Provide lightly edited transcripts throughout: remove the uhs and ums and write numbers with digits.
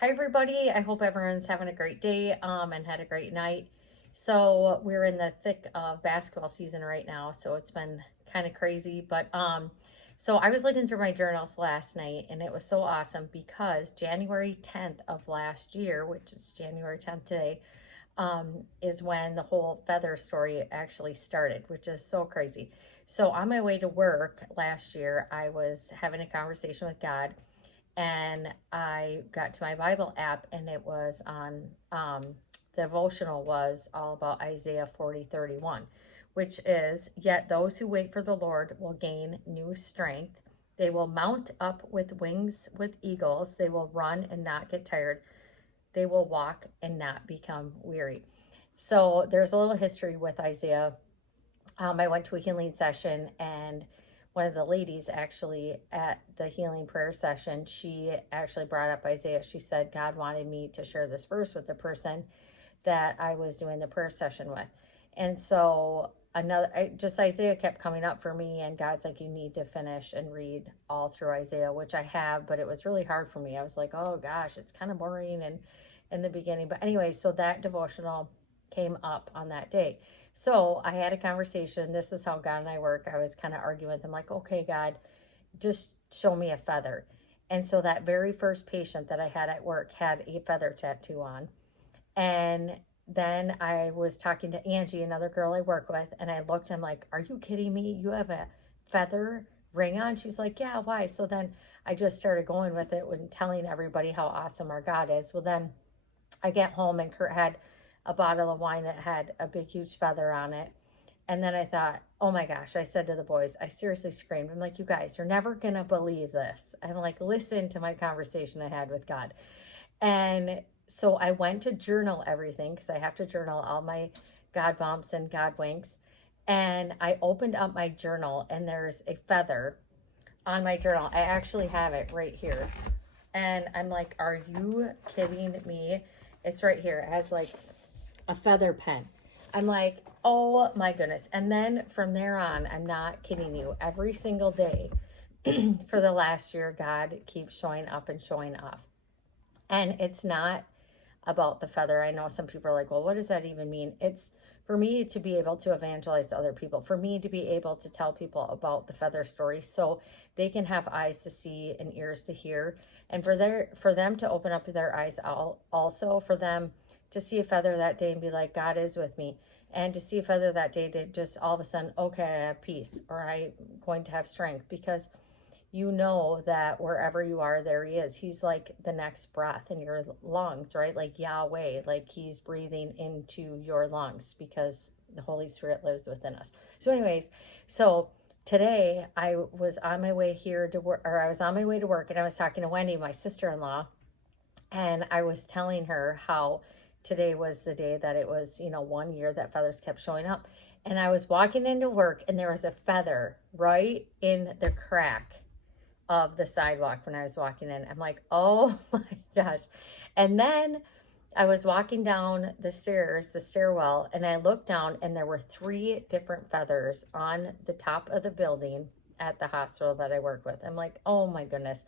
Hi everybody. I hope everyone's having a great day and had a great night. So we're in the thick of basketball season right now, so it's been kind of crazy. But I was looking through my journals last night, and it was so awesome because January 10th of last year, which is January 10th today, is when the whole feather story actually started, which is so crazy. So on my way to work last year, I was having a conversation with God, and I got to my Bible app, and it was on the devotional was all about Isaiah 40:31, which is, "Yet those who wait for the Lord will gain new strength. They will mount up with wings with eagles. They will run and not get tired. They will walk and not become weary." So there's a little history with Isaiah. I went to a healing session, and one of the ladies actually at the healing prayer session, she actually brought up Isaiah. She said God wanted me to share this verse with the person that I was doing the prayer session with. And so just Isaiah kept coming up for me, and God's like, you need to finish and read all through Isaiah, which I have, but it was really hard for me. I was like, oh gosh, it's kind of boring and in the beginning. But anyway, so that devotional came up on that day. So I had a conversation. This is how God and I work. I was kind of arguing with him, like, okay, God, just show me a feather. And so that very first patient that I had at work had a feather tattoo on. And then I was talking to Angie, another girl I work with, and I looked, I'm like, are you kidding me? You have a feather ring on? She's like, yeah, why? So then I just started going with it and telling everybody how awesome our God is. Well, then I get home, and Kurt had a bottle of wine that had a big, huge feather on it. And then I thought, oh my gosh, I said to the boys, I seriously screamed. I'm like, you guys, you're never going to believe this. I'm like, listen to my conversation I had with God. And so I went to journal everything, because I have to journal all my God bumps and God winks. And I opened up my journal, and there's a feather on my journal. I actually have it right here. And I'm like, are you kidding me? It's right here. It has like a feather pen. I'm like, oh my goodness. And then from there on, I'm not kidding you, every single day for the last year, God keeps showing up and showing off. And it's not about the feather. I know some people are like, well, what does that even mean? It's for me to be able to evangelize to other people, for me to be able to tell people about the feather story so they can have eyes to see and ears to hear, and for them to open up their eyes, also for them to see a feather that day and be like, God is with me, and to see a feather that day to just all of a sudden, okay, I have peace, or I'm going to have strength, because you know that wherever you are, there he is. He's like the next breath in your lungs, right? Like Yahweh, like he's breathing into your lungs, because the Holy Spirit lives within us. So anyways, so today I was on my way here to work, or I was on my way to work, and I was talking to Wendy, my sister-in-law, and I was telling her how today was the day that it was, 1 year that feathers kept showing up. And I was walking into work, and there was a feather right in the crack of the sidewalk when I was walking in. I'm like, oh my gosh. And then I was walking down the stairs, the stairwell, and I looked down, and there were 3 different feathers on the top of the building at the hospital that I work with. I'm like, oh my goodness.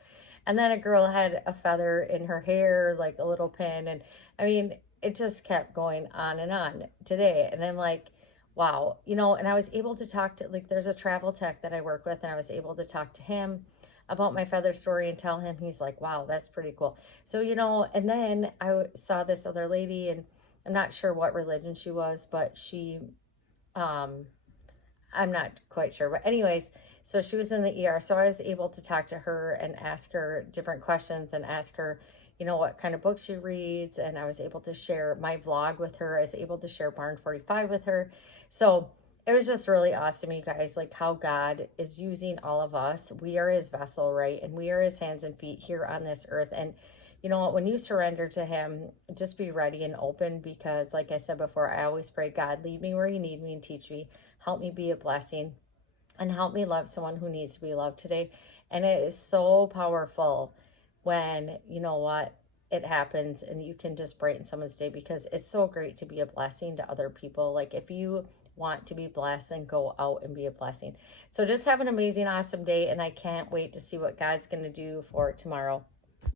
And then a girl had a feather in her hair, like a little pin. And I mean, it just kept going on and on today. And I'm like, wow, and I was able to talk to, like, there's a travel tech that I work with, and I was able to talk to him about my feather story and tell him. He's like, wow, that's pretty cool. So, and then I saw this other lady, and I'm not sure what religion she was, but um, I'm not quite sure. But anyways, so she was in the ER. So I was able to talk to her and ask her different questions, and ask her, what kind of books she reads. And I was able to share my vlog with her. I was able to share Barn 45 with her. So it was just really awesome, you guys, like how God is using all of us. We are his vessel, right? And we are his hands and feet here on this earth. And you know what, when you surrender to him, just be ready and open, because like I said before, I always pray, God, lead me where you need me and teach me. Help me be a blessing, and help me love someone who needs to be loved today. And it is so powerful when, it happens, and you can just brighten someone's day, because it's so great to be a blessing to other people. Like, if you want to be blessed, then go out and be a blessing. So just have an amazing, awesome day, and I can't wait to see what God's going to do for tomorrow.